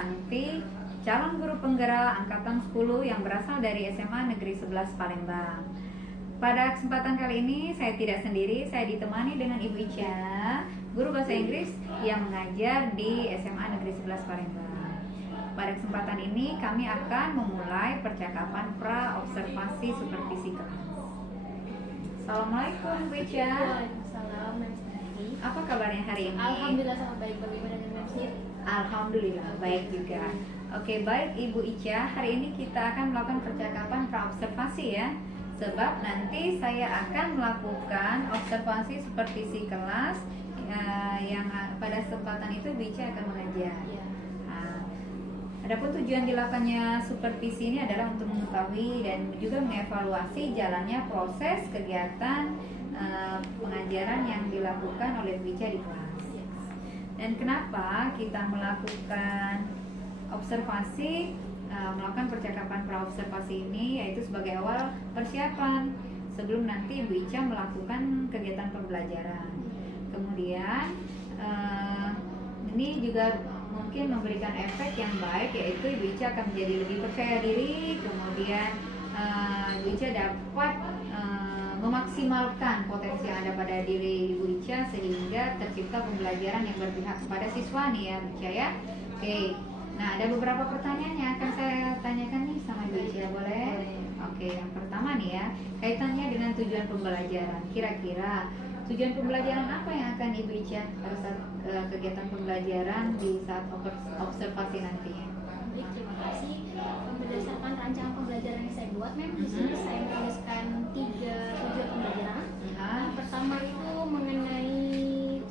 Santi, calon guru penggerak Angkatan 10 yang berasal dari SMA Negeri 11 Palembang. Pada kesempatan kali ini saya tidak sendiri, saya ditemani dengan Ibu Ica, guru bahasa Inggris yang mengajar di SMA Negeri 11 Palembang. Pada kesempatan ini kami akan memulai percakapan pra-observasi supervisi kelas. Assalamualaikum Bu Ica. Waalaikumsalam, Mem Siti. Apa kabarnya hari ini? Alhamdulillah sangat baik. Bagaimana dengan Mem Siti? Alhamdulillah baik juga. Oke, baik Ibu Ica, hari ini kita akan melakukan percakapan pra-observasi ya. Sebab nanti saya akan melakukan observasi supervisi kelas yang pada kesempatan itu Bu Ica akan mengajar. Ya. Adapun tujuan dilakukannya supervisi ini adalah untuk mengetahui dan juga mengevaluasi jalannya proses kegiatan pengajaran yang dilakukan oleh Bu Ica di kelas. Dan kenapa kita melakukan observasi, melakukan percakapan pra-observasi ini, yaitu sebagai awal persiapan sebelum nanti Bu Ica melakukan kegiatan pembelajaran. Kemudian ini juga mungkin memberikan efek yang baik, yaitu Ibu Ica akan menjadi lebih percaya diri. Kemudian Ibu Ica dapat memaksimalkan potensi yang ada pada diri Ibu Ica sehingga tercipta pembelajaran yang berpihak kepada siswa nih ya Bu Ica ya. Oke. Nah, ada beberapa pertanyaan yang akan saya tanyakan nih sama Ibu Ica, boleh? Oke, yang pertama nih ya, kaitannya dengan tujuan pembelajaran. Kira-kira tujuan pembelajaran apa yang akan Ibu Ica pada saat kegiatan pembelajaran di saat observasi nantinya? Baik, terima kasih. Berdasarkan rancangan pembelajaran yang saya buat, Mem, di sini saya menuliskan 3 tujuan pembelajaran. Yang pertama itu mengenai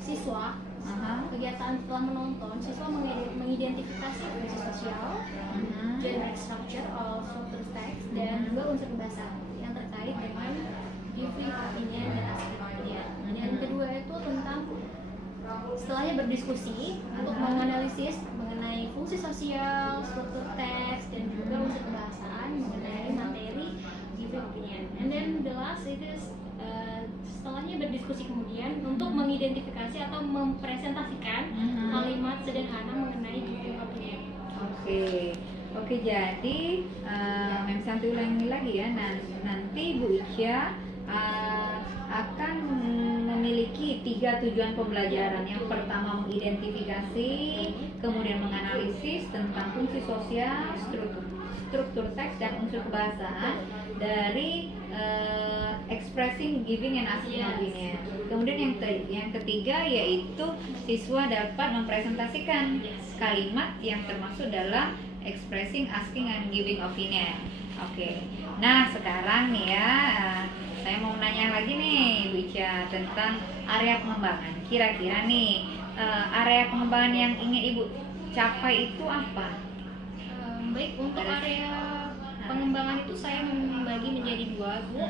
siswa. Kegiatan setelah menonton, siswa mengidentifikasi fungsi sosial, generic structure of structure text, dan juga unsur bahasa yang terkait dengan giving opinion dan aspek opinion. Yang kedua itu tentang setelahnya berdiskusi untuk menganalisis mengenai fungsi sosial, struktur teks, dan juga unsur kebahasaan mengenai materi giving opinion. And then the last it is setelahnya berdiskusi kemudian untuk mengidentifikasi atau mempresentasikan kalimat sederhana mengenai giving opinion. Oke, jadi Mem Santi ulangi lagi ya. Nanti Bu Ica akan memiliki 3 tujuan pembelajaran. Yang pertama mengidentifikasi, kemudian menganalisis tentang fungsi sosial, struktur teks dan unsur kebahasaan dari expressing, giving, and asking opinion. Kemudian yang ketiga yaitu siswa dapat mempresentasikan kalimat yang termasuk dalam expressing, asking, and giving opinion. Oke. Nah, sekarang nih ya, saya mau nanya lagi nih Bu Ica tentang area pengembangan. Kira-kira nih area pengembangan yang ingin Ibu capai itu apa? Baik, untuk area pengembangan itu saya membagi menjadi 2, Bu.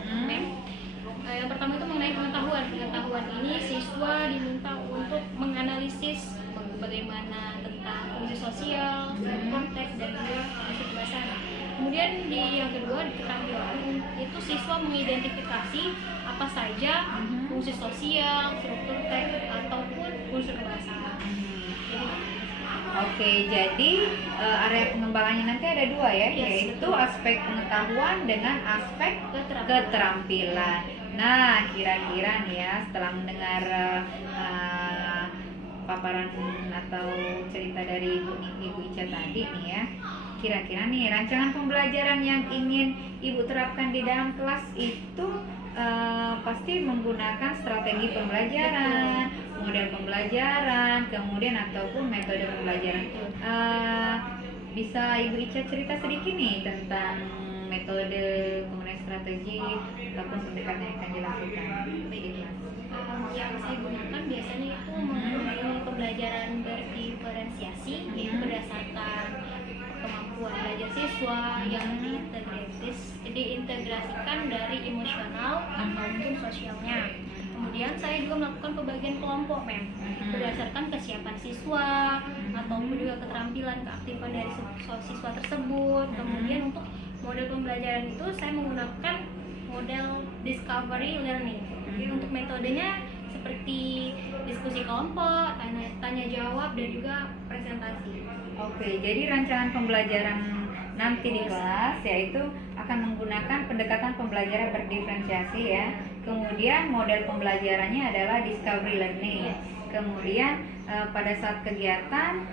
Yang pertama itu mengenai pengetahuan. Pengetahuan ini siswa diminta untuk menganalisis bagaimana tentang fungsi sosial, konteks, dan juga unsur bahasa. Kemudian yang kedua di keterampilan itu siswa mengidentifikasi apa saja fungsi sosial, struktur teks, ataupun unsur kebahasaan. Oke, jadi area pengembangannya nanti ada 2 ya, yaitu aspek pengetahuan dengan aspek keterampilan. Nah, kira-kira nih ya, setelah mendengar paparan atau cerita dari Ibu Ica tadi nih ya, kira-kira nih rancangan pembelajaran yang ingin Ibu terapkan di dalam kelas itu pasti menggunakan strategi pembelajaran, model pembelajaran, kemudian ataupun metode pembelajaran. Bisa Ibu Ica cerita sedikit nih tentang metode, kemudian strategi ataupun pendekatan yang akan dilakukan di kelas? Yang saya gunakan biasanya itu mengenai pembelajaran berdiferensiasi, yaitu berdasarkan kemampuan belajar siswa yang diintegrasikan dari emosional ataupun sosialnya. Kemudian saya juga melakukan pembagian kelompok, Mem, berdasarkan kesiapan siswa ataupun juga keterampilan keaktifan dari siswa tersebut. Kemudian untuk model pembelajaran itu saya menggunakan model discovery learning. Jadi untuk metodenya seperti diskusi kelompok, tanya jawab, dan juga presentasi. Oke, jadi rancangan pembelajaran nanti di kelas yaitu akan menggunakan pendekatan pembelajaran berdiferensiasi ya. Kemudian model pembelajarannya adalah discovery learning. Kemudian pada saat kegiatan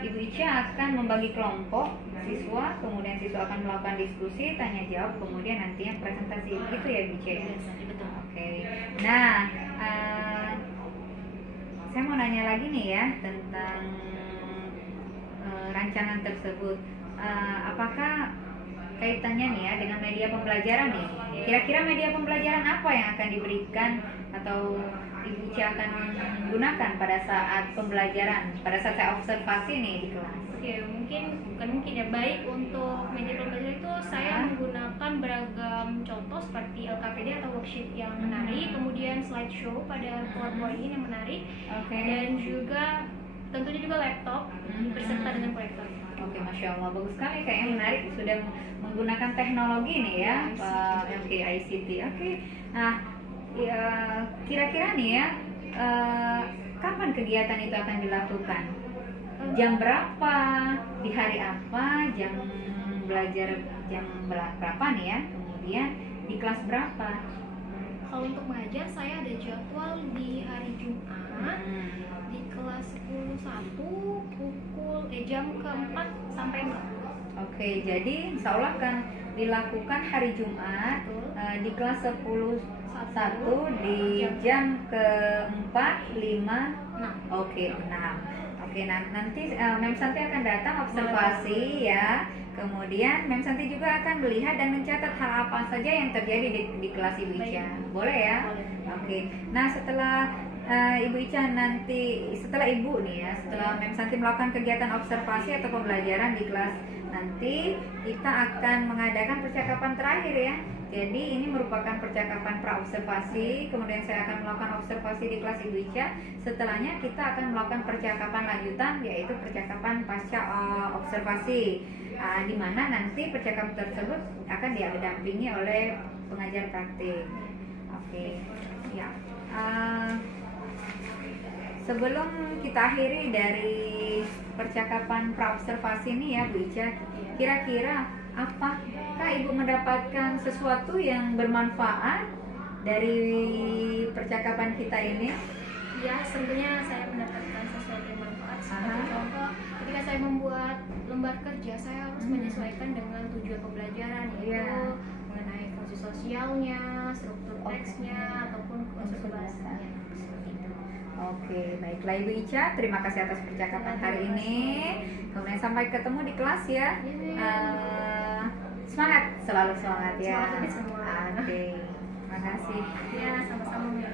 Ibu Ica akan membagi kelompok siswa, kemudian siswa akan melakukan diskusi, tanya jawab, kemudian nantinya presentasi. Gitu ya, Ibu Ica ya? Betul. Oke. Nah, saya mau nanya lagi nih ya tentang rancangan tersebut. Apakah kaitannya nih ya dengan media pembelajaran nih? Kira-kira media pembelajaran apa yang akan diberikan atau Ibu Ica akan gunakan pada saat pembelajaran, pada saat saya observasi nih di kelas? Oke, bukan mungkin ya, baik untuk media pembelajaran itu saya menggunakan beragam contoh seperti LKPD atau worksheet yang menarik, kemudian slideshow pada PowerPoint yang menarik, dan juga tentunya juga laptop berserta dengan proyektor. Oke, Masya Allah, bagus sekali, kayaknya menarik, sudah menggunakan teknologi nih ya, Oke, ICT. Oke, nah ya, kira-kira nih ya, kapan kegiatan itu akan dilakukan? Jam berapa? Di hari apa? Jam belajar jam berapa nih ya? Kemudian di kelas berapa? Kalau untuk mengajar saya ada jadwal di hari Jumat di kelas 11 jam ke-4 sampai 6. Oke, jadi insya Allah akan dilakukan hari Jumat di kelas 11 di jam ke-4, 5, 6. Oke, 6. Oke, nanti Mem Santi akan datang observasi ya. Kemudian Mem Santi juga akan melihat dan mencatat hal apa saja yang terjadi di kelas Ibu Ica. Boleh ya? Oke. Nah, setelah Ibu Ica nanti, setelah Ibu nih ya, setelah Mem Santi melakukan kegiatan observasi atau pembelajaran di kelas, nanti kita akan mengadakan percakapan terakhir ya. Jadi ini merupakan percakapan pra-observasi, kemudian saya akan melakukan observasi di kelas Ibu Ica. Setelahnya kita akan melakukan percakapan lanjutan, yaitu percakapan pasca observasi, di mana nanti percakapan tersebut akan didampingi oleh pengajar praktik. Oke, ya. Sebelum kita akhiri dari percakapan pra-observasi ini ya Bu Ica, kira-kira apakah Ibu mendapatkan sesuatu yang bermanfaat dari percakapan kita ini? Ya, tentunya saya mendapatkan sesuatu yang bermanfaat. Seperti contoh, ketika saya membuat lembar kerja, saya harus menyesuaikan dengan tujuan pembelajaran, yaitu mengenai fungsi sosialnya, struktur teksnya, ataupun unsur bahasanya. Oke, baiklah Ibu Ica, terima kasih atas percakapan hari ini. Kemudian sampai ketemu di kelas ya. Semangat, selalu semangat ya. Semangat semua. Oke, terima kasih. Ya, sama-sama.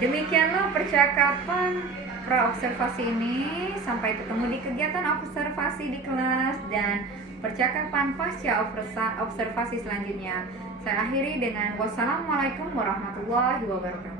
Demikianlah percakapan pra-observasi ini. Sampai ketemu di kegiatan observasi di kelas dan percakapan pasca observasi selanjutnya. Saya akhiri dengan wassalamualaikum warahmatullahi wabarakatuh.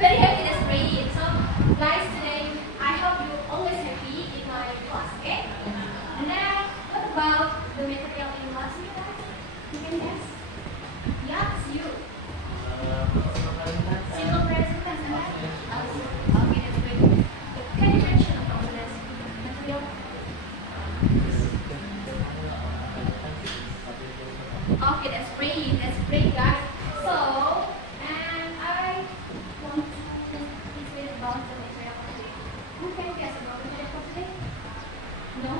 Very happy, that's great. So, guys, today I hope you always happy in my class, okay? And then, what about the material in class, you guys? You can guess? Yeah, it's you. Simple present tense, right? Okay, that's great. Can you mention about this material? Okay, that's great, guys. So, and I want to explain about the material for today. Who can guess about the material for today? No?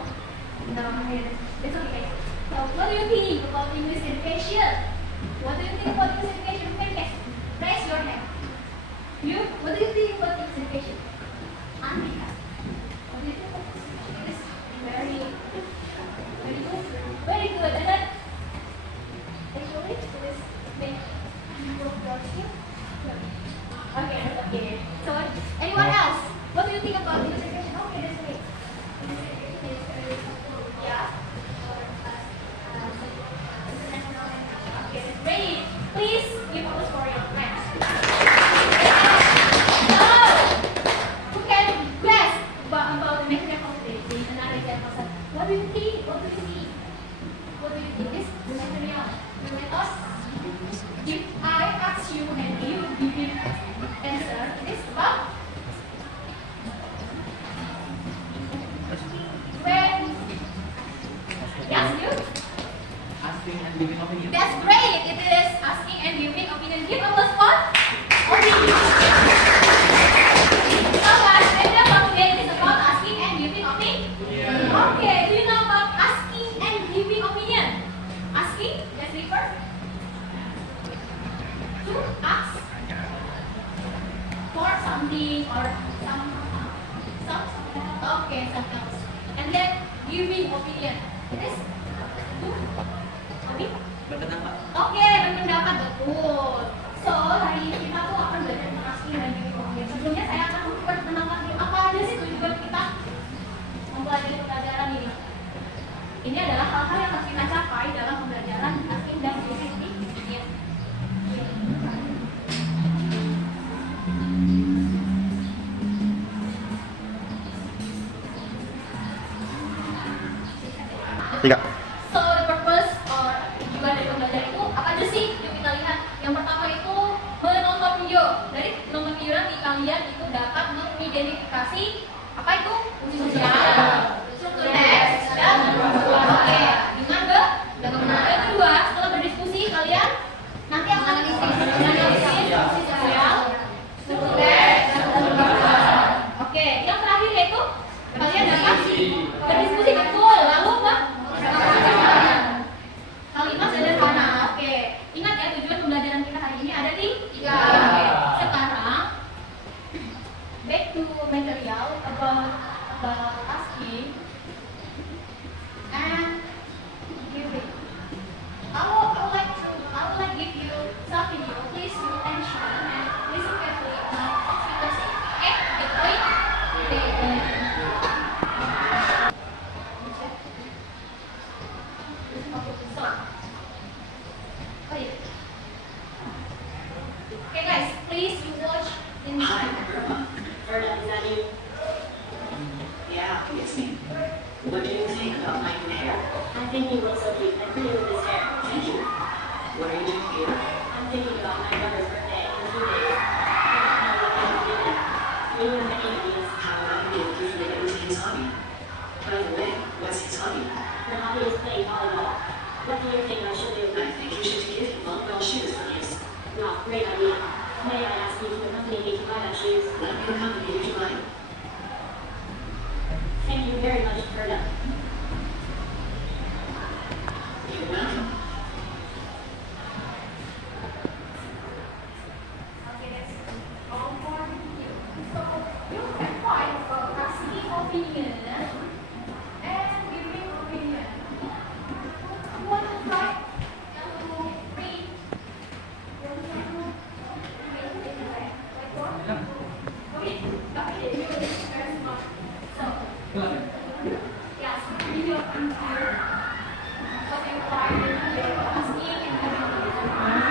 No, okay, that's okay. So, what do you think about English education? What do you think about English education? Who can guess? your hand. You, what do you think about this education? Annika. What do you think about this? It is very good. Very good. And then, actually, it is make improve your skill. Okay, okay. So, anyone else? What do you think about this education? Okay, that's great. Yeah. Okay, great. Please give applause for your friends. So, who can guess about the mechanism of the another example? What do you think? What do you think? What do you think? This material. Let us. If I ask you and you give me answer, it is about when. Yes, you. Asking and giving opinion. That's great. It is asking and giving opinion. Give applause for opinion. So guys, agenda for today is about asking and giving opinion. Okay, do you know about asking and giving opinion? Asking, let's refer to ask for something or some okay, something else. And then giving opinion. It is to opinion. Berpendapat. Oke, berpendapat betul. So, hari ini kita tuh akan belajar tentang asking dan giving opinion. Sebelumnya saya akan memperkenalkan dulu apa aja sih tujuan kita mempelajari pembelajaran ini. Ini adalah hal-hal yang harus kita capai dalam pembelajaran asking dan giving opinion. Tiga. So the purpose or tujuan dari pembelajaran itu apa aja sih? Yuk kita lihat. Yang pertama itu menonton video. Dari menonton video nanti kalian itu dapat mengidentifikasi apa itu fungsi sosial, struktur teks, dan oke. Dengan yang kedua setelah berdiskusi kalian nanti akan menganalisis fungsi sosial, struktur teks, dan oke. Yang terakhir yaitu kalian dapat berdiskusi betul lalu kalimat sederhana. Oke, ingat ya tujuan pembelajaran kita hari ini ada di tiga. Oke, sekarang back to material about asking and giving. I would like give you some video. Please pay attention and listen carefully now. Because the point. Okay guys, please you watch in the Hi, Verda, is that you? Yeah, it's me. What do you think about my new hair? I think you look so cute and pretty with this hair. Thank you. What are you doing here? I'm thinking about my brother's birthday in 2 days. I don't know what to do. Do you have any ideas? How about you give him it was his hobby? By the way, what's his hobby? The hobby is playing volleyball. What do you think I should do? I think you should give him volleyball shoes for his. Wow, great idea. May I ask you to accompany me to buy that shoes? Let me accompany you to mine. Thank you very much, Verda. You're welcome. Okay, that's all for you. So you can find about asking opinion and giving opinion. You want to try? You want to read? You want to read? Okay, okay, you will very smart. So, yes, give your answer. What you find asking and giving opinion.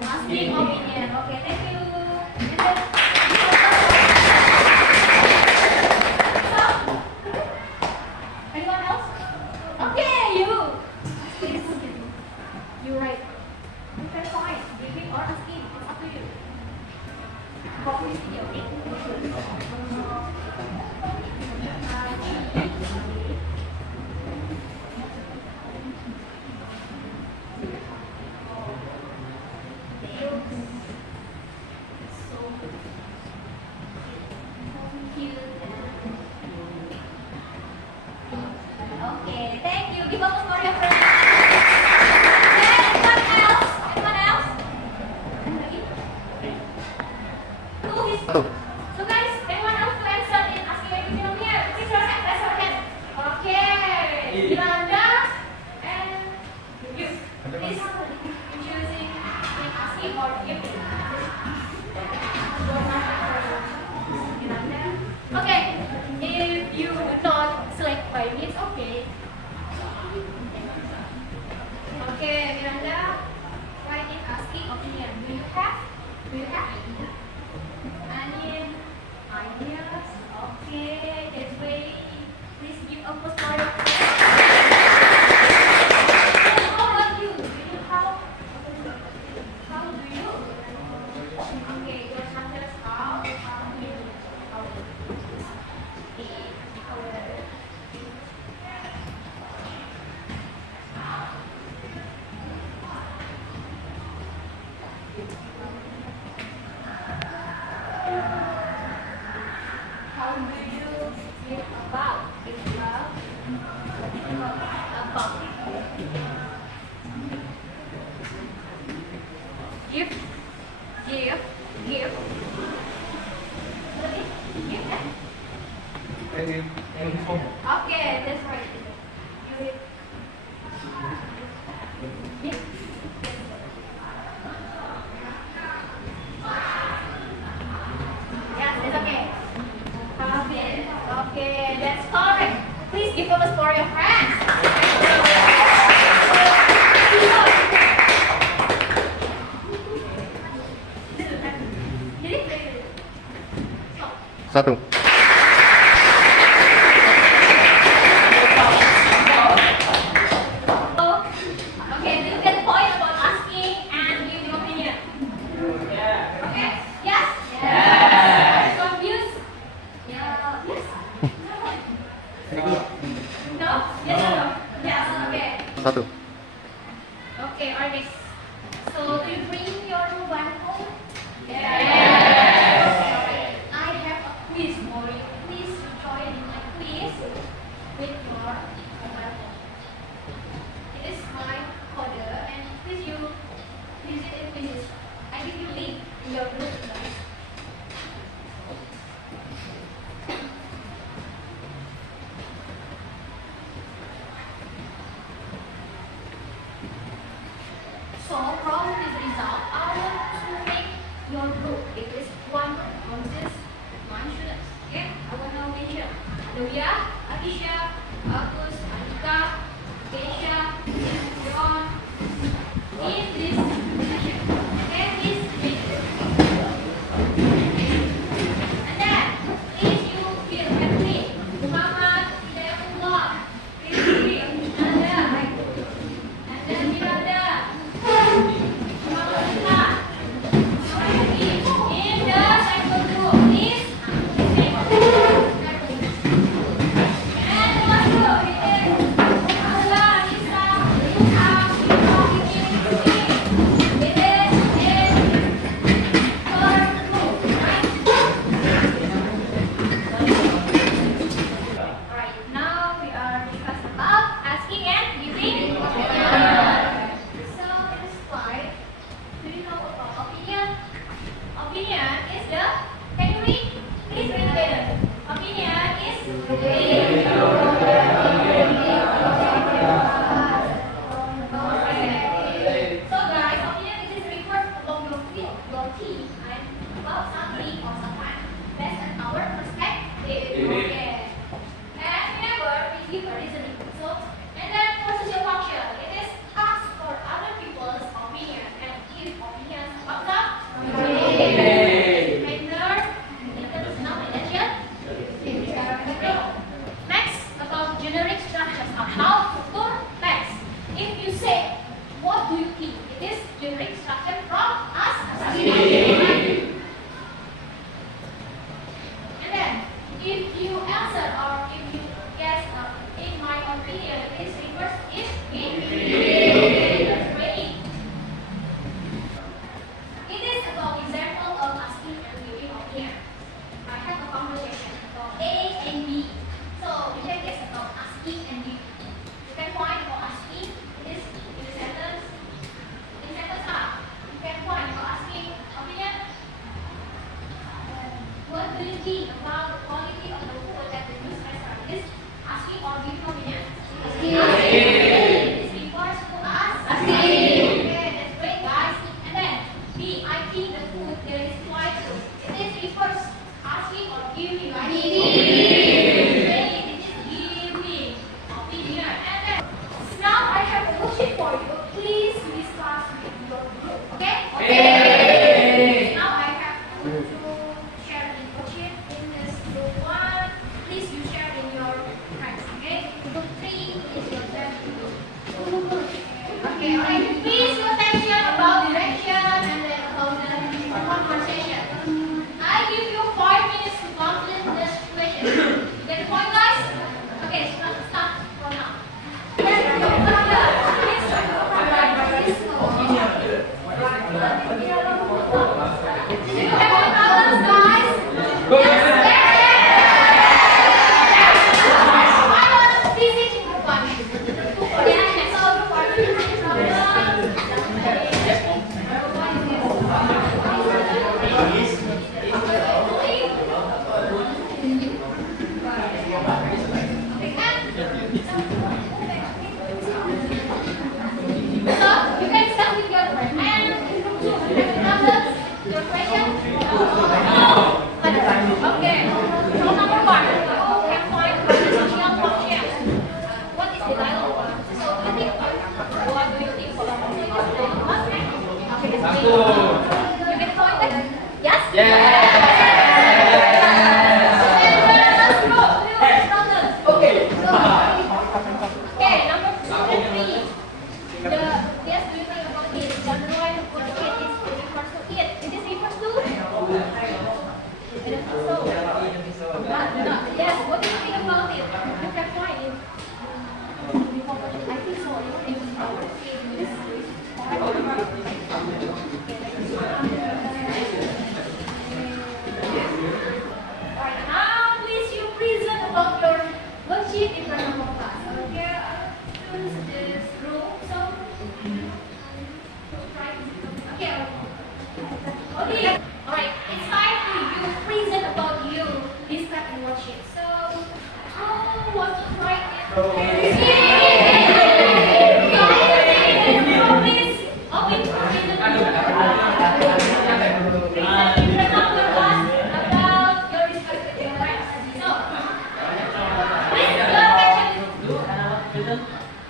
Asking opinion. Okay, thank you. And then, so, anyone else? Okay, you. Please. You right. You can find giving or asking. It's up to you. Pause this video. Okay? asking or giving? Okay, if you do not select by me, it's okay. Okay, Miranda, why is asking opinion? Do you have idea? Any ideas? Okay, that's great. Please give a applause for your friends. How about you? How do you? Okay, your answers how do you? How do How do you feel about it? About give. Okay, that's right. Give it. Yes. Yes, it's okay. Have it. Okay, that's correct. Please give applause for your friends. Satu. Okay, do you get the point about asking and giving opinion? Okay? Yes? Yes. Confused? Yeah. Yes? No? Yes or no? Yes, okay. Satu. Okay, alright. So, do you bring your mobile home? Yes. I have a quiz for you. Please join in my quiz with your mobile phone. It is my folder and please you visit it quizzes. I give you link in your group guys. So from this result, I want to make your group. It is one consist, one student. Okay, I want to mention Adoya, Atisha, Agus, Anika, Keisha, John. In this session, okay, please read. And then, please you feel happy. Muhammad, Hidayatullah, Rizki, Nanda, and then Miranda. In the cycle group, please. And what group it is? Allah, Nisa, Luka, it is in third group, right? Alright, now we are discussing about asking and giving. So this slide, do you know about opinion? Opinion is the, can you read? Please read together. Opinion is Okay. So guys, opinion is refers along your feet, your team, and about something or someone based on our perspective. Okay. And remember, we give a reasoning. So, and then for social function, it is ask for other people's opinion and give opinions about the gender, denomination. Next, about generic structures of how to turn text. If you say, what do you think? It is generic structure from us. And then, if you answer or if you guess, in my opinion, this refers is in. That's great. It is about example of asking and giving opinion. I have a conversation about A and B. So you can guess about asking and giving. You can find about asking. It is in the sentence. In sentence A, you can find about asking opinion. What do you think about the quality of the food at the news restaurant? Is asking or giving opinion? Asking. This refers to us. Asking. Okay, that's great, guys. And then is first asking or giving, right? Giving. This is giving opinion. And then now I have a worksheet for you. Please discuss with your group. Okay? Okay. Now I have to share the worksheet in this group 1. Please you share in your friends. Okay? Group 3 is your turn to do. Okay, alright. Please pay attention about direction and then about the conversation. I give you 5 minutes to complete the situation. Get the point, guys? Okay, start from now. Do you have any problems, guys? Yes. I want to visit group 1. Yeah, so group 1. So you can start with your friend. And in group 2, you have any problems? Your question? No. Okay. So number 1, you can find the social function. What is the dialogue? So you think, what do you think? Okay, you get pointed? Yes? Okay, number 2 and 3. Yes, do you think about it? The underline for it is refers to it. It is refers to? Yes, what do you think about it? You can find it. I think so. Alright, now please you present about your worksheet in front of class. Okay, choose this room. So, okay. Alright, it's time for you present about you describe in worksheet. So, what to write it?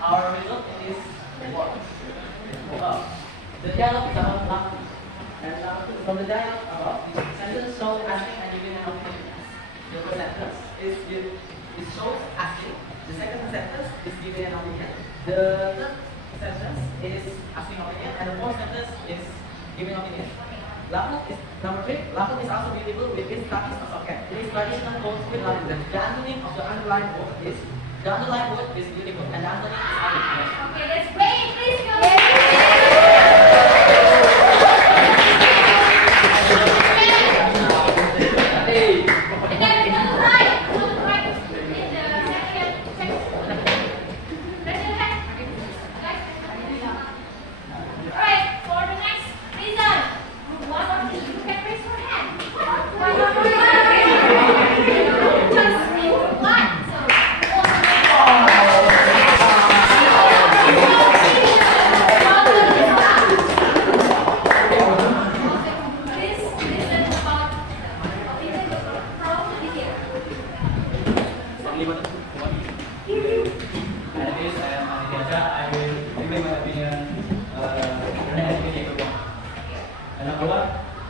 Our result is what? The dialogue is about love. And from the dialogue about the sentence shows asking and giving an opinion. The first sentence is it shows asking. The second sentence is giving an opinion. The third sentence is asking opinion, and the fourth sentence is giving opinion. Lakut is number 3. Lakut is also beautiful with its practice of socket. It is traditional code with language. The antonym of the underlined word is beautiful, and the antonym is ugly. Okay, that's great. Please go.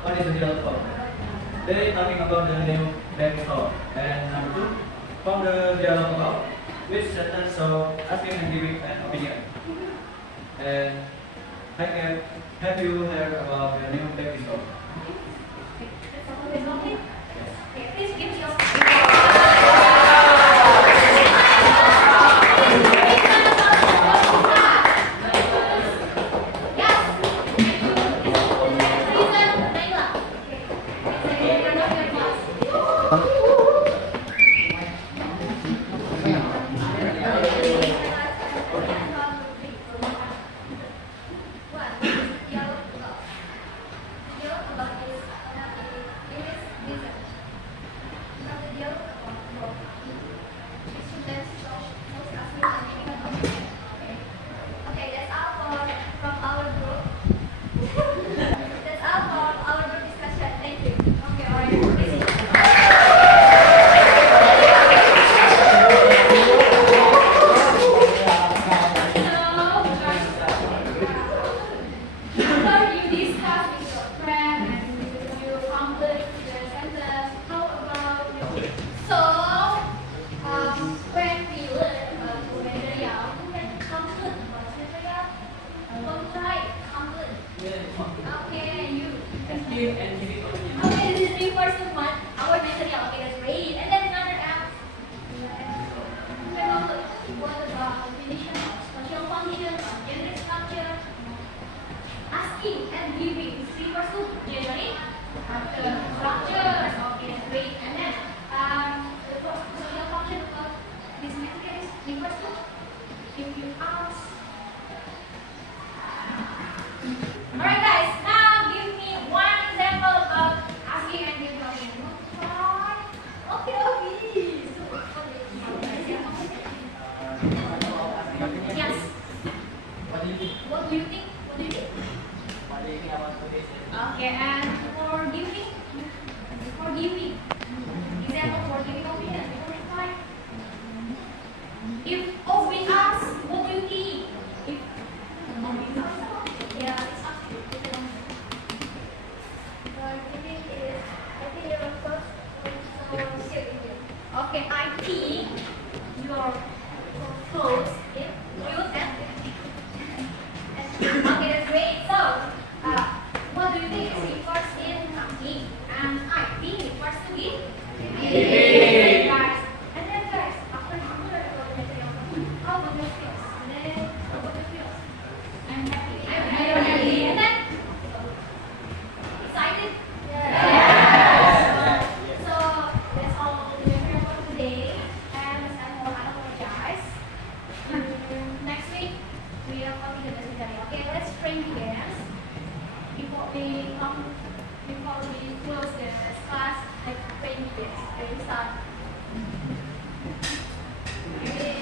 What is the dialogue about? They talking about the new bank store. And number 2, from the dialogue about which sentence so asking and giving an opinion. And have you heard about the new bank store? Please give your English give and give it opinion. Okay, this is the first one. Our material, okay, that's great. And then another app. What about definition of social function, gender structure, asking and giving. This refers to generic structure. Okay, that's great. And then the social function of this material is refers to if you ask. Alright guys, now give me one example of asking and giving. Okay, okay. Yes. What do you think? What do you think? What do you think? What do you think about today's? Okay, and for giving, example for giving opinion. If we ask, what do you think? If yeah, it's up to you. Okay, I think your clothes is cute and okay, that's great. So, what do you think is refers in asking? And I think it refers to give. Guys, and then guys, after you learn about the material, how about your feels? And then, how about your feels? I'm happy. I'm happy. And then, excited? So, that's all the material for today. And I apologize. Next week, we are coming to the study. Okay, let's train the dance. Before we close the class, let's train the dance. Okay, we start. Okay.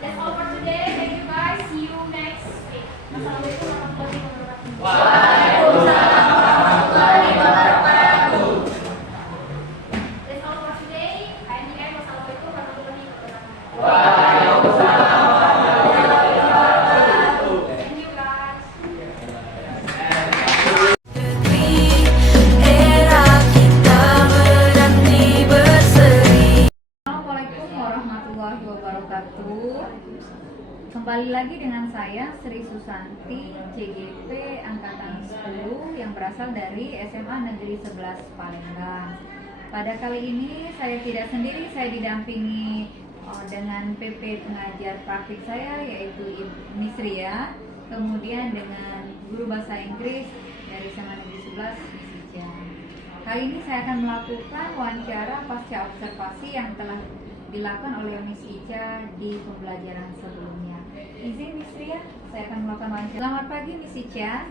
That's all for today. Thank you guys. See you next week. Assalamualaikum warahmatullahi wabarakatuh. That's all for today. And the end, wassalamualaikum warahmatullahi wabarakatuh. Thank you guys. Assalamualaikum warahmatullahi wabarakatuh. Kembali lagi dengan saya Sri Susanti, CGP Angkatan 10 yang berasal dari SMA Negeri 11 Palembang. Pada kali ini saya tidak sendiri, saya didampingi dengan PP pengajar praktik saya yaitu Miss Ria, kemudian dengan guru bahasa Inggris dari SMA Negeri 11 Miss Ica. Kali ini saya akan melakukan wawancara pasca observasi yang telah dilakukan oleh Miss Ica di pembelajaran sebelumnya. Izin Miss Ria, saya akan melakukan wawancara. Selamat pagi Miss Ica.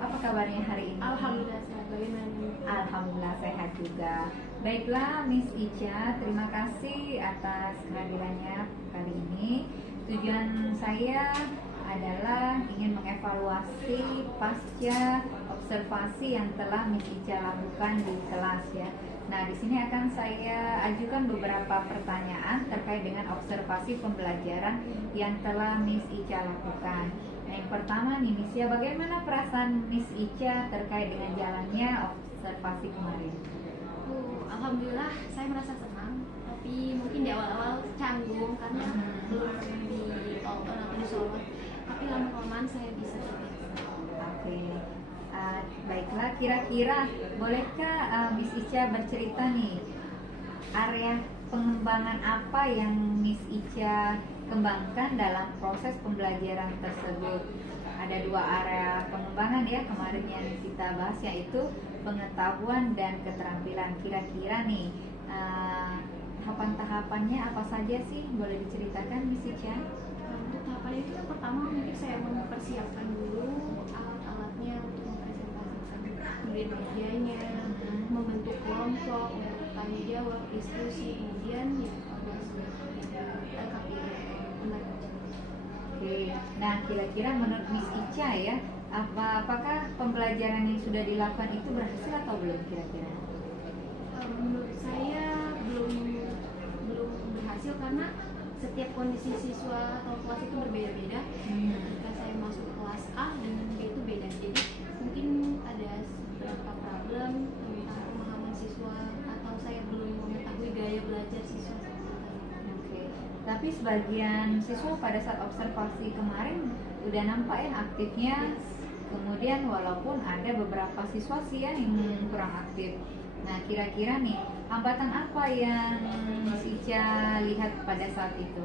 Apa kabarnya hari ini? Alhamdulillah sehat. Bagaimana? Alhamdulillah sehat juga. Baiklah Miss Ica, terima kasih atas kehadirannya kali ini. Tujuan saya adalah ingin mengevaluasi pasca observasi yang telah Miss Ica lakukan di kelas ya. Nah, di sini akan saya ajukan beberapa pertanyaan terkait dengan observasi pembelajaran yang telah Miss Ica lakukan. Nah, yang pertama nih Miss Ica, bagaimana perasaan Miss Ica terkait dengan jalannya observasi kemarin? Alhamdulillah saya merasa senang, tapi mungkin di awal-awal canggung karena belum pernah ditonton atau disorot, tapi lama-kelamaan saya bisa terbiasa. Oke. Baiklah, kira-kira bolehkah Miss Ica bercerita nih area pengembangan apa yang Miss Ica kembangkan dalam proses pembelajaran tersebut? Ada dua area pengembangan ya kemarin yang kita bahas, yaitu pengetahuan dan keterampilan. Kira-kira nih tahapan-tahapannya apa saja sih? Boleh diceritakan Miss Ica? Untuk tahapan itu yang pertama mungkin saya mempersiapkan dulu alat-alatnya untuk mempresentasikan, kemudian medianya, membentuk kelompok untuk tanya jawab, diskusi, kemudian ya lengkapi penerjemah. Oke. Nah, kira-kira menurut Miss Ica ya, apakah pembelajaran yang sudah dilakukan itu berhasil atau belum kira-kira? Menurut saya belum berhasil karena setiap kondisi siswa atau kelas itu berbeda-beda. Ketika saya masuk kelas A dengan B itu beda, jadi mungkin ada beberapa problem tentang pemahaman siswa atau saya belum mengetahui gaya belajar siswa. Oke. Tapi sebagian siswa pada saat observasi kemarin udah nampak ya aktifnya, kemudian walaupun ada beberapa siswa sih ya yang kurang aktif. Nah, kira-kira nih hambatan apa yang Miss Ica lihat pada saat itu?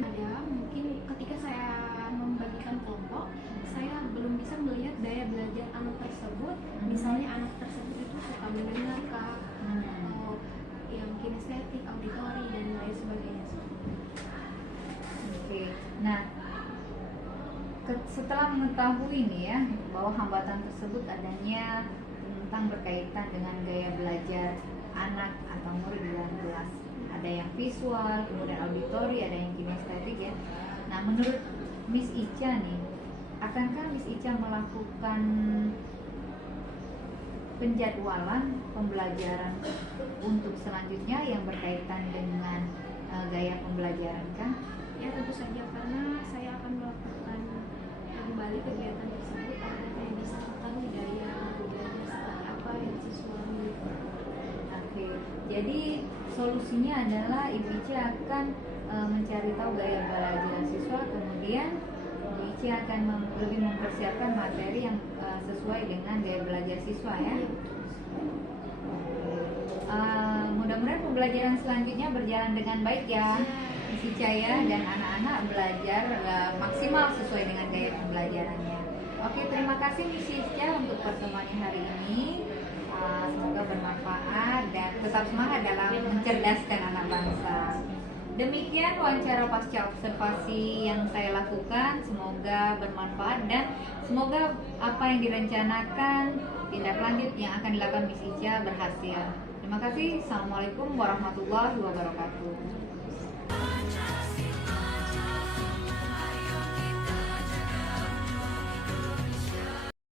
Ada mungkin ketika saya membagikan kelompok, saya belum bisa melihat daya belajar anak tersebut. Misalnya anak tersebut itu suka mendengar kah, atau yang kinestetik, auditori dan lain sebagainya. Oke. Nah, setelah mengetahui nih ya bahwa hambatan tersebut adanya tentang berkaitan dengan gaya belajar anak atau murid di dalam kelas, ada yang visual, kemudian auditori, ada yang kinestetik ya. Nah, menurut Miss Ica nih, akankah Miss Ica melakukan penjadwalan pembelajaran untuk selanjutnya yang berkaitan dengan gaya pembelajaran kan? Ya tentu saja, karena saya akan melakukan kembali kegiatan tersebut agar saya bisa mengetahui daya belajar seperti apa yang siswa miliki. Oke, jadi solusinya adalah Ibu Ica akan mencari tahu gaya belajar siswa, kemudian Ibu Ica akan lebih mempersiapkan materi yang sesuai dengan gaya belajar siswa ya. Mudah-mudahan pembelajaran selanjutnya berjalan dengan baik ya, Miss Ica ya, dan anak-anak belajar maksimal sesuai dengan gaya pembelajarannya. Oke, terima kasih Miss Ica untuk pertemuannya hari ini. Semoga bermanfaat dan tetap semangat dalam mencerdaskan anak bangsa. Demikian wawancara pasca observasi yang saya lakukan, semoga bermanfaat dan semoga apa yang direncanakan tindak lanjut yang akan dilakukan Miss Ica berhasil. Terima kasih. Assalamualaikum warahmatullahi wabarakatuh.